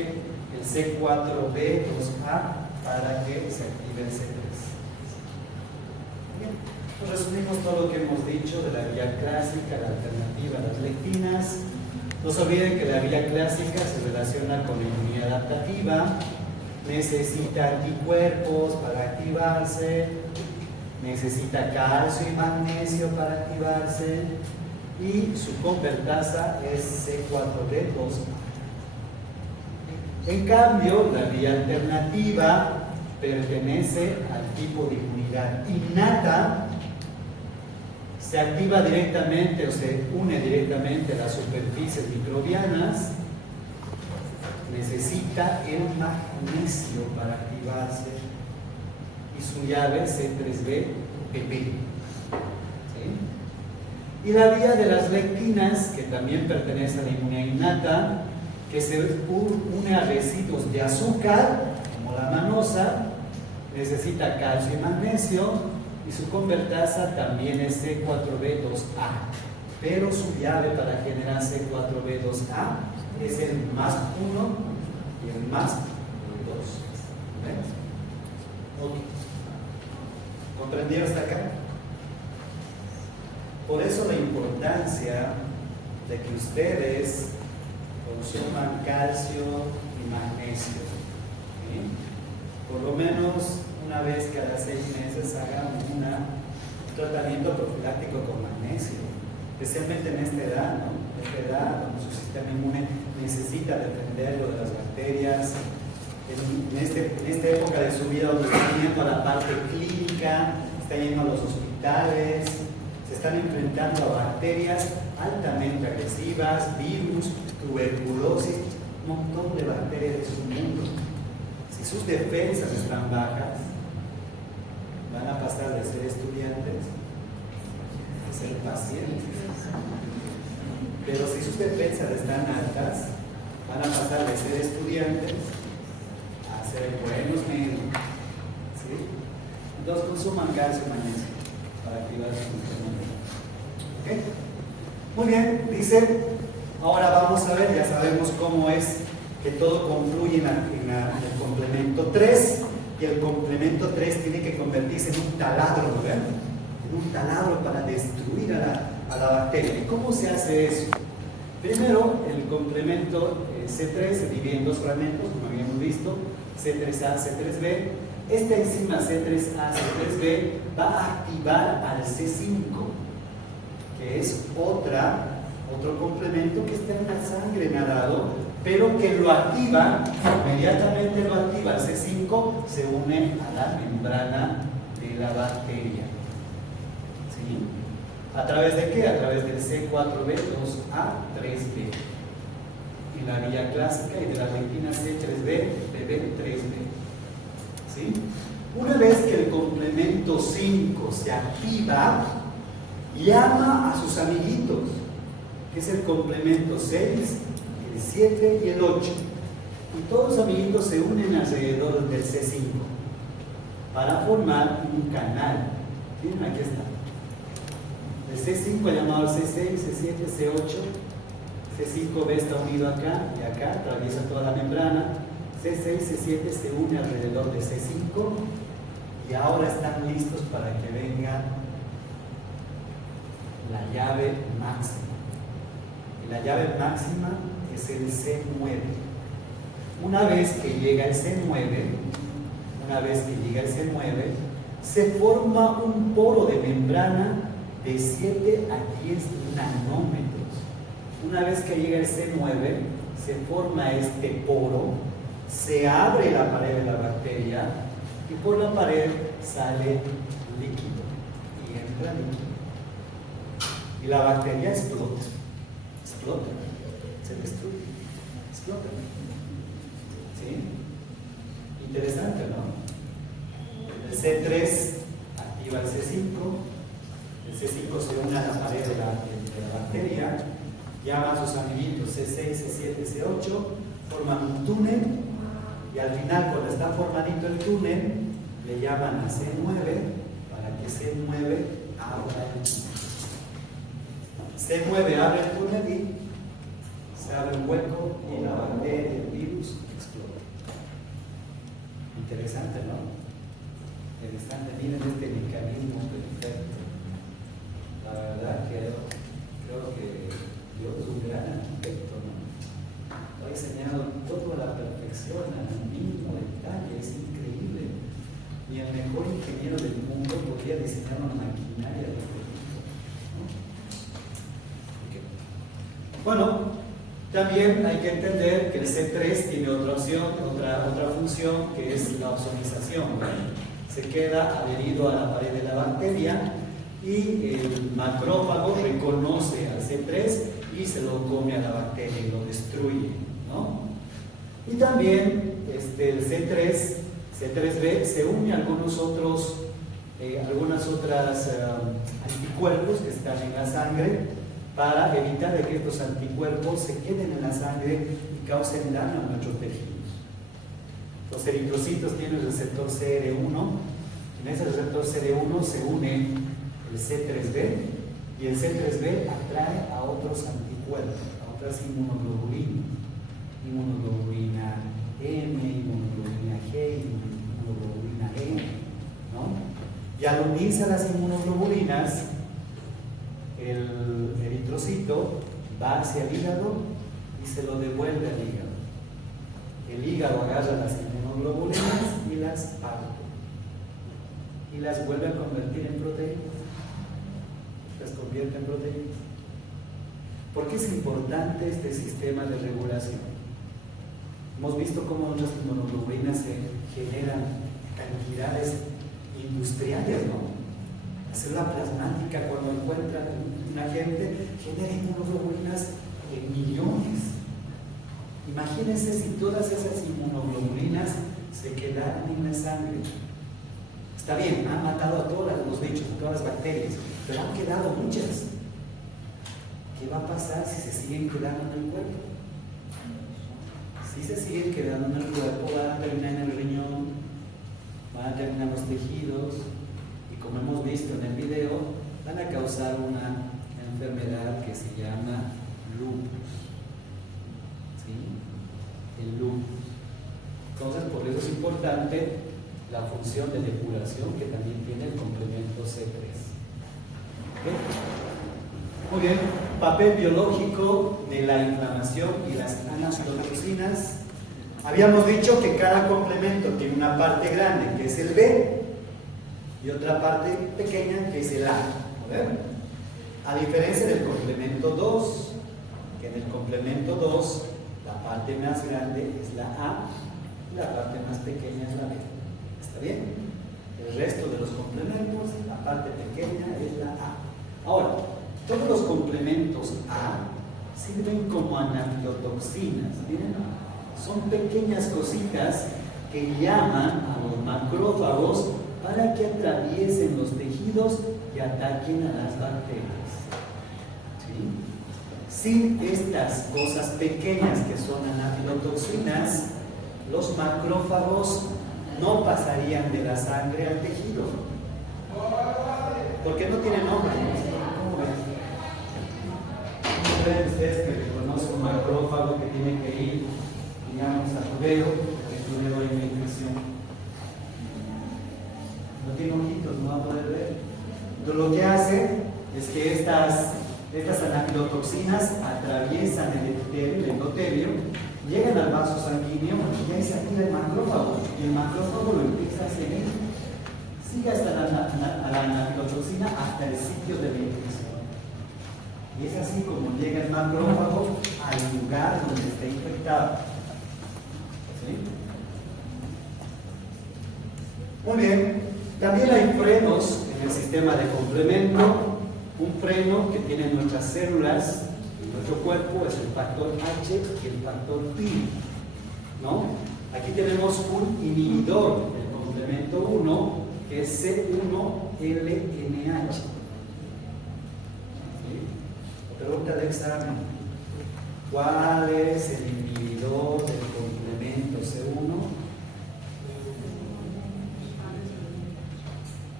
el C4B2A para que se active el C3. Bien, pues resumimos todo lo que hemos dicho de la vía clásica, la alternativa, las lectinas. No se olviden que la vía clásica se relaciona con la inmunidad adaptativa, necesita anticuerpos para activarse, necesita calcio y magnesio para activarse, y su convertasa es C4B2A. En cambio, la vía alternativa pertenece al tipo de inmunidad innata, se activa directamente o se une directamente a las superficies microbianas, necesita el magnesio para activarse y su llave C3B-PP. Y la vía de las lectinas, que también pertenece a la inmunidad innata, que se une a residuos de azúcar, como la manosa, necesita calcio y magnesio, y su convertasa también es C4B2A. Pero su llave para generar C4B2A es el +1 y el +2. Okay. ¿Comprendieron hasta acá? Por eso la importancia de que ustedes consuman calcio y magnesio. ¿Sí? Por lo menos una vez cada 6 meses hagan un tratamiento profiláctico con magnesio, especialmente en esta edad, ¿no? En esta edad, cuando su sistema inmune necesita defenderlo de las bacterias, en esta época de su vida donde está yendo a la parte clínica, está yendo a los hospitales, se están enfrentando a bacterias altamente agresivas, virus, tuberculosis, un montón de bacterias de su mundo. Si sus defensas están bajas, van a pasar de ser estudiantes a ser pacientes. Pero si sus defensas están altas, van a pasar de ser estudiantes a ser buenos médicos. ¿Sí? Entonces consuman calcio y magnesio para activar su sistema. ¿Okay? Muy bien, dice, ahora vamos a ver, ya sabemos cómo es que todo confluye en el complemento 3, y el complemento 3 tiene que convertirse en un taladro, ¿no ven? En un taladro para destruir a la bacteria. ¿Y cómo se hace eso? Primero, el complemento C3 se divide en dos fragmentos, como habíamos visto, C3A, C3B. Esta enzima C3A, C3B va a activar al C5, que es otro complemento que está en la sangre nadado, pero que lo activa, inmediatamente lo activa el C5, se une a la membrana de la bacteria. ¿Sí? ¿A través de qué? A través del C4B2A3B. Y la vía clásica, y de la retina C3B, BB3B. ¿Sí? Una vez que el complemento 5 se activa, llama a sus amiguitos, que es el complemento 6, el 7 y el 8. Y todos los amiguitos se unen alrededor del C5 para formar un canal. Miren, aquí está. El C5 llamado C6, C7, C8. C5B está unido acá y acá, atraviesa toda la membrana. C6, C7 se une alrededor de C5 y ahora están listos para que venga la llave máxima. Y la llave máxima es el C9. Una vez que llega el C9, se forma un poro de membrana de 7 a 10 nanómetros. Una vez que llega el C9, se forma este poro, se abre la pared de la bacteria y por la pared sale líquido y entra líquido. Y la bacteria explota, se destruye, explota. ¿Sí? Interesante, ¿no? El C3 activa el C5 se une a la pared de la bacteria, llama a sus amiguitos C6, C7, C8, forman un túnel y al final, cuando está formadito el túnel, le llaman a C9 para que C9 abra el túnel. C9 abre el túnel y se abre un hueco y la bacteria, el virus, explota. Interesante, ¿no? Interesante, miren este mecanismo perfecto. La verdad que creo que Dios es un gran arquitecto, ¿no? Lo ha diseñado todo a la perfección, al mínimo detalle, es increíble. Ni el mejor ingeniero del mundo podría diseñar una maquinaria de este tipo, ¿no? Bueno, también hay que entender que el C3 tiene otra opción, otra función, que es la ozonización, ¿no? Se queda adherido a la pared de la bacteria y el macrófago reconoce al C3 y se lo come a la bacteria y lo destruye, ¿no? Y también el C3B se une a algunas otras anticuerpos que están en la sangre para evitar de que estos anticuerpos se queden en la sangre y causen daño a nuestros tejidos. Los eritrocitos tienen el receptor CR1, en ese receptor CR1 se une el C3B y el C3B atrae a otros anticuerpos, a otras inmunoglobulinas, inmunoglobulina M, inmunoglobulina G, inmunoglobulina E, ¿no? Y al unirse a las inmunoglobulinas, el eritrocito va hacia el hígado y se lo devuelve al hígado. El hígado agarra las inmunoglobulinas y las parte y las vuelve a convertir en proteínas. Las convierte en proteínas. ¿Por qué es importante este sistema de regulación? Hemos visto cómo nuestras inmunoglobulinas se generan cantidades industriales, ¿no? La célula plasmática, cuando encuentra un agente, genera inmunoglobulinas en millones. Imagínense si todas esas inmunoglobulinas se quedaran en la sangre. Está bien, han matado a todos los bichos, a todas las bacterias, pero han quedado muchas. ¿Qué va a pasar si se siguen quedando en el cuerpo? Si se siguen quedando en el cuerpo, van a terminar en el riñón, van a terminar en los tejidos, y como hemos visto en el video, van a causar una enfermedad que se llama lupus. ¿Sí? el lupus. Entonces, por eso es importante la función de depuración que también tiene el complemento C3. ¿Okay? Muy bien, papel biológico de la inflamación y las anastotoxinas. Habíamos dicho que cada complemento tiene una parte grande, que es el B, y otra parte pequeña, que es el A. A diferencia del complemento 2, que en el complemento 2 la parte más grande es la A y la parte más pequeña es la B. ¿Está bien? El resto de los complementos, la parte pequeña es la A. Ahora, todos los complementos A sirven como anafilotoxinas. ¿Miren? Son pequeñas cositas que llaman a los macrófagos para que atraviesen los tejidos y ataquen a las bacterias. ¿Sí? Sin estas cosas pequeñas que son anafilotoxinas, los macrófagos no pasarían de la sangre al tejido. Porque no tienen nombre. ¿Cómo ven? ¿Ven ustedes que reconocen un macrófago que tiene que ir, digamos, a tu dedo, que tu dedo hay una infección? No tiene ojitos, no va a poder ver. Entonces lo que hace es que estas anafilotoxinas atraviesan el epitelio, el endotelio, llegan al vaso sanguíneo y ahí se activa el macrófago. Y el macrófago lo empieza a seguir. Sigue hasta la anafilotoxina hasta el sitio de la infección. Y es así como llega el macrófago al lugar donde está infectado. ¿Sí? Muy bien. También hay frenos en el sistema de complemento. Un freno que tienen nuestras células en nuestro cuerpo es el factor H y el factor I, ¿no? Aquí tenemos un inhibidor del complemento 1 que es C1-LNH. ¿Sí? Pregunta de examen: ¿cuál es el inhibidor del complemento C1?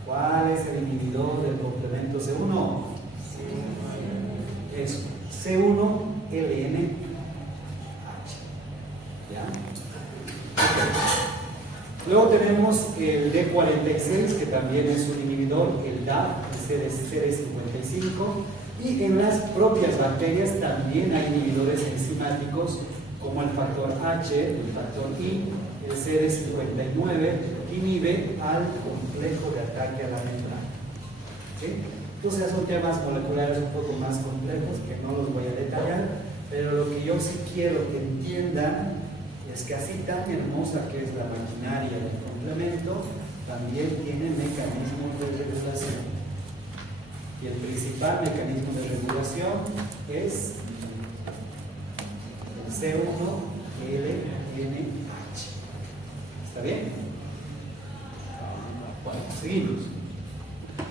¿Cuál es el inhibidor del complemento C1? Es C1-LNH. ¿Ya? Luego tenemos el D46, que también es un inhibidor, el DAP, el CD55, y en las propias bacterias también hay inhibidores enzimáticos como el factor H, el factor I, el CD59, que inhibe al complejo de ataque a la membrana. ¿Sí? Entonces son temas moleculares un poco más complejos que no los voy a detallar, pero lo que yo sí quiero que entiendan es que así tan hermosa que es la maquinaria del complemento, también tiene mecanismos de regulación. Y el principal mecanismo de regulación es el C1-LNH. ¿Está bien? Bueno, seguimos.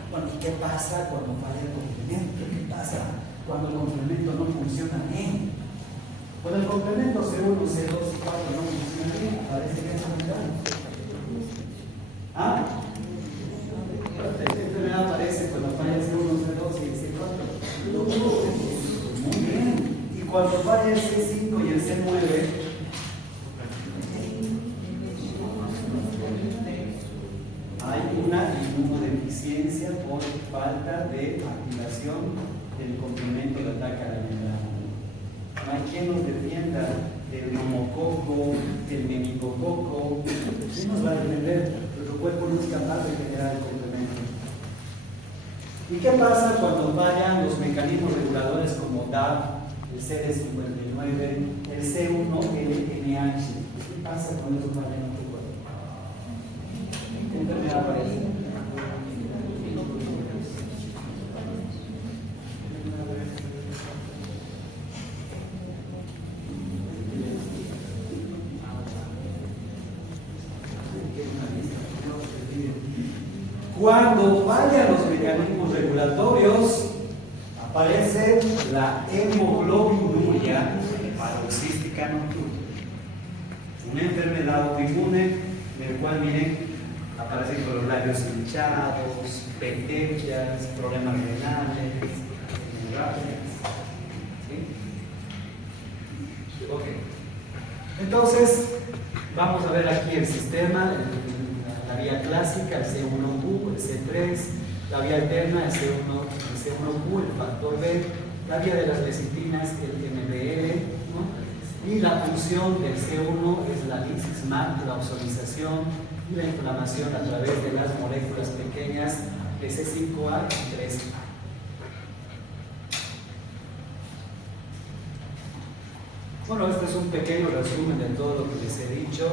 Bueno, ¿qué pasa cuando falla el complemento? ¿Qué pasa cuando el complemento no funciona bien? Cuando el complemento C1, C2 y 4 no funciona bien, aparece que esa unidad. ¿Ah? ¿Qué enfermedad aparece cuando falla el C1, C2 y el C4? Muy bien. Y cuando falla el C5 y el C9, hay una inmunodeficiencia por falta de activación del complemento de ataque a la membrana. No hay quien nos defienda del neumococo, del meningococo. ¿Quién nos va a defender? Nuestro cuerpo no es capaz de generar el complemento. ¿Y qué pasa cuando fallan los mecanismos reguladores como DAP, el CD59, el C1-LNH? ¿Qué pasa cuando eso falla en nuestro cuerpo? ¿Qué enfermedad aparece? Cuando fallan los mecanismos regulatorios, aparece la hemoglobinuria paroxística nocturna, una enfermedad autoinmune en el cual, miren, aparecen con los labios hinchados, petecias, problemas renales, hemorragias. ¿Sí? Ok. Entonces, vamos a ver aquí el sistema, la vía clásica, el C1Q, el C3, la vía alterna, el C1Q, el factor B, la vía de las lecitinas, el MBL, ¿no? Y la función del C1 es la lisis MAC, la ozonización y la inflamación a través de las moléculas pequeñas de C5A y 3A. Bueno, este es un pequeño resumen de todo lo que les he dicho,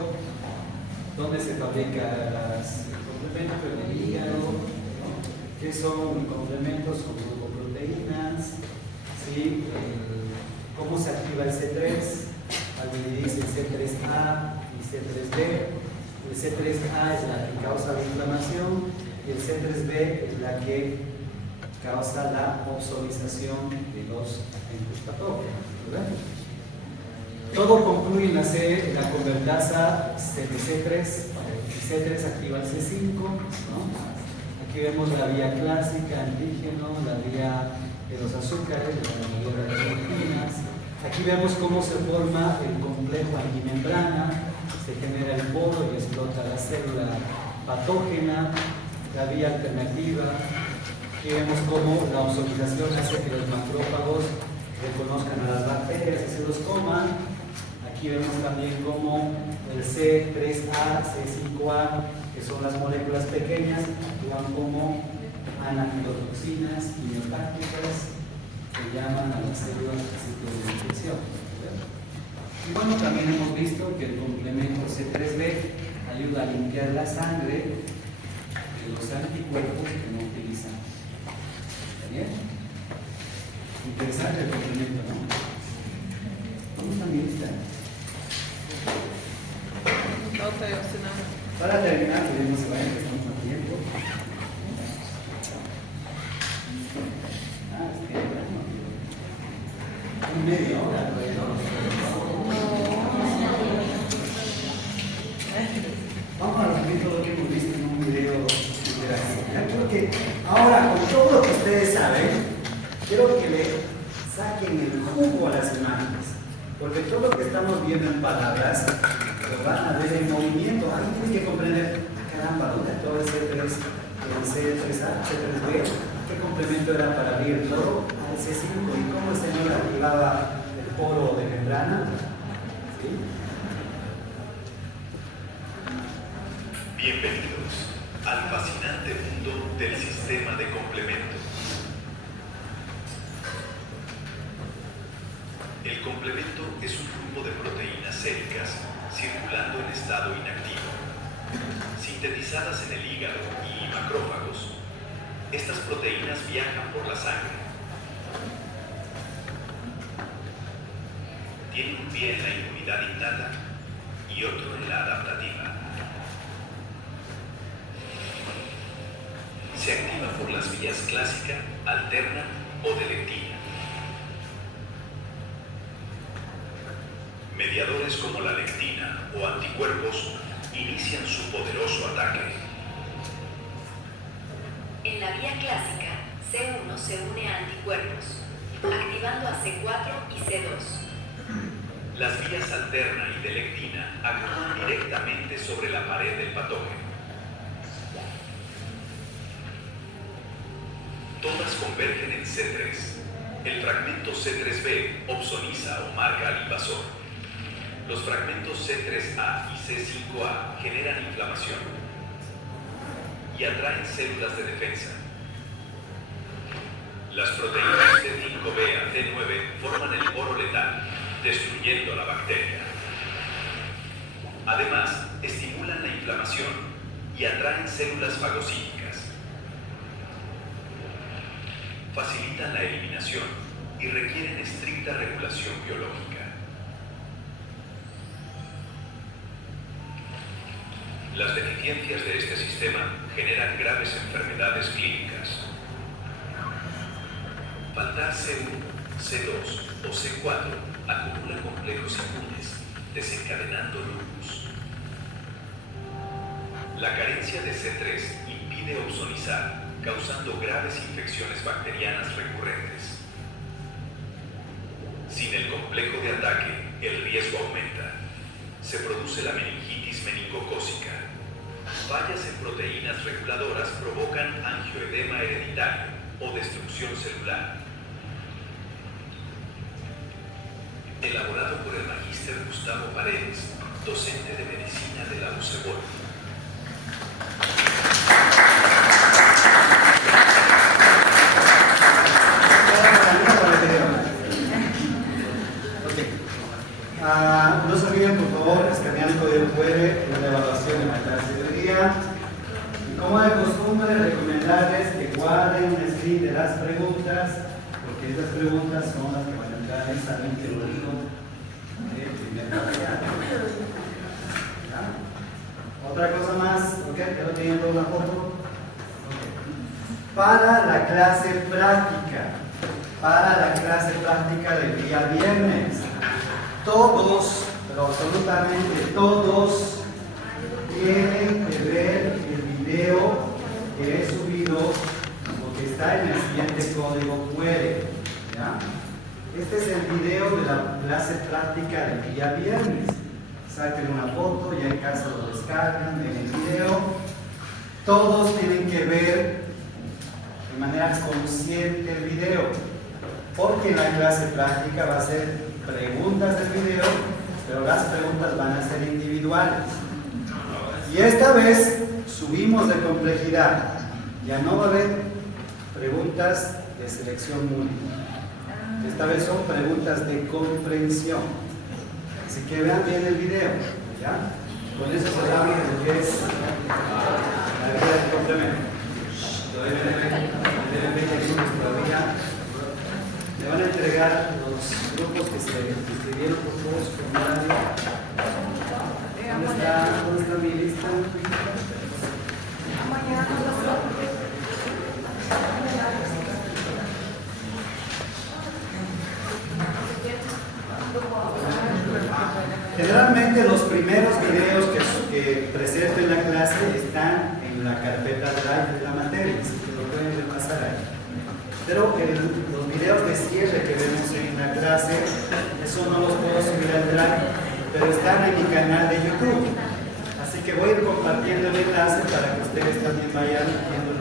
dónde se fabrica el complemento en el hígado, ¿no? ¿Qué son complementos con glucoproteínas? ¿Sí? ¿Cómo se activa el C3? Al dividirse el C3A y C3B. El C3A es la que causa la inflamación y el C3B es la que causa la ozonización de los agentes patógenos, ¿verdad? Todo concluye en la convertasa C3. C3 activa el C5, ¿no? Aquí vemos la vía clásica, antígeno, la vía de los azúcares, la vía de las proteínas. Aquí vemos cómo se forma el complejo antimembrana, se genera el poro y explota la célula patógena, la vía alternativa. Aquí vemos cómo la ozonización hace que los macrófagos reconozcan a las bacterias y se los coman. Aquí vemos también cómo el C3A, C5A, que son las moléculas pequeñas, actúan como anafilotoxinas quimiotácticas que llaman a las células de sitio de infección. Y bueno, también hemos visto que el complemento C3B ayuda a limpiar la sangre de los anticuerpos que no utilizamos. ¿Está bien? Interesante el complemento, ¿no? ¿Cómo está mi lista? Para terminar, podemos saber que estamos a tiempo. Es que en media hora, Vamos a resumir todo lo que hemos visto en un video interactivo. Creo que ahora, con todo lo que ustedes saben, quiero que le saquen el jugo a las imágenes. Porque todo lo que estamos viendo en palabras lo van a ver en movimiento. Alguien tiene que comprender, caramba, ¿dónde todo el C3, el C3A, C3B? ¿Qué complemento era para abrir el poro? Al C5. ¿Y cómo el señor activaba el poro de membrana? ¿Sí? Bienvenidos al fascinante mundo del sistema de complementos. El complemento es un grupo de proteínas séricas circulando en estado inactivo. Sintetizadas en el hígado y macrófagos, estas proteínas viajan por la sangre. Tienen un pie en la inmunidad innata y otro en la adaptativa. Se activa por las vías clásica, alterna o de lectina. Mediadores como la lectina o anticuerpos inician su poderoso ataque. En la vía clásica, C1 se une a anticuerpos, activando a C4 y C2. Las vías alterna y de lectina actúan directamente sobre la pared del patógeno. Todas convergen en C3. El fragmento C3b opsoniza o marca al invasor. Los fragmentos C3A y C5A generan inflamación y atraen células de defensa. Las proteínas C5b a C9 forman el poro letal, destruyendo la bacteria. Además, estimulan la inflamación y atraen células fagocíticas. Facilitan la eliminación y requieren estricta regulación biológica. Las deficiencias de este sistema generan graves enfermedades clínicas. Faltar C1, C2 o C4 acumula complejos inmunes, desencadenando lupus. La carencia de C3 impide opsonizar, causando graves infecciones bacterianas recurrentes. Sin el complejo de ataque, el riesgo aumenta. se produce la meningitis meningocócica. Fallas en proteínas reguladoras provocan angioedema hereditario o destrucción celular. Elaborado por el magíster Gustavo Paredes, docente de medicina de la UCEBOL. No se olviden, por favor, escanear el código QR en la evaluación de la clase de hoy día. Y como de costumbre, recomendarles que guarden un screen de las preguntas, porque estas preguntas son las que van a entrar en el examen teórico de primer material. Otra cosa más, ¿ok? ¿Ya lo tienen toda una foto? Okay. Para la clase práctica del día viernes, todos, pero absolutamente todos, tienen que ver el video que he subido o que está en el siguiente código QR. ¿Ya? Este es el video de la clase práctica del día viernes. Saquen una foto, ya en casa lo descargan, ven el video. Todos tienen que ver de manera consciente el video, porque en la clase práctica va a ser preguntas del video, pero las preguntas van a ser individuales. Y esta vez subimos de complejidad. Ya no va a haber preguntas de selección múltiple. Esta vez son preguntas de comprensión. Así que vean bien el video. ¿Ya? Con eso se habla de lo que es la guía del complemento. Deben ver todavía. Le van a entregar los grupos que se inscribieron por todos su formulario. ¿Dónde está mi lista? Generalmente los primeros videos que presento en la clase están en la carpeta Drive de la materia, así que lo pueden repasar ahí. Pero los videos de cierre que vemos en la clase, eso no los puedo subir al Drive, pero están en mi canal de YouTube. Así que voy a ir compartiendo el enlace para que ustedes también vayan viendo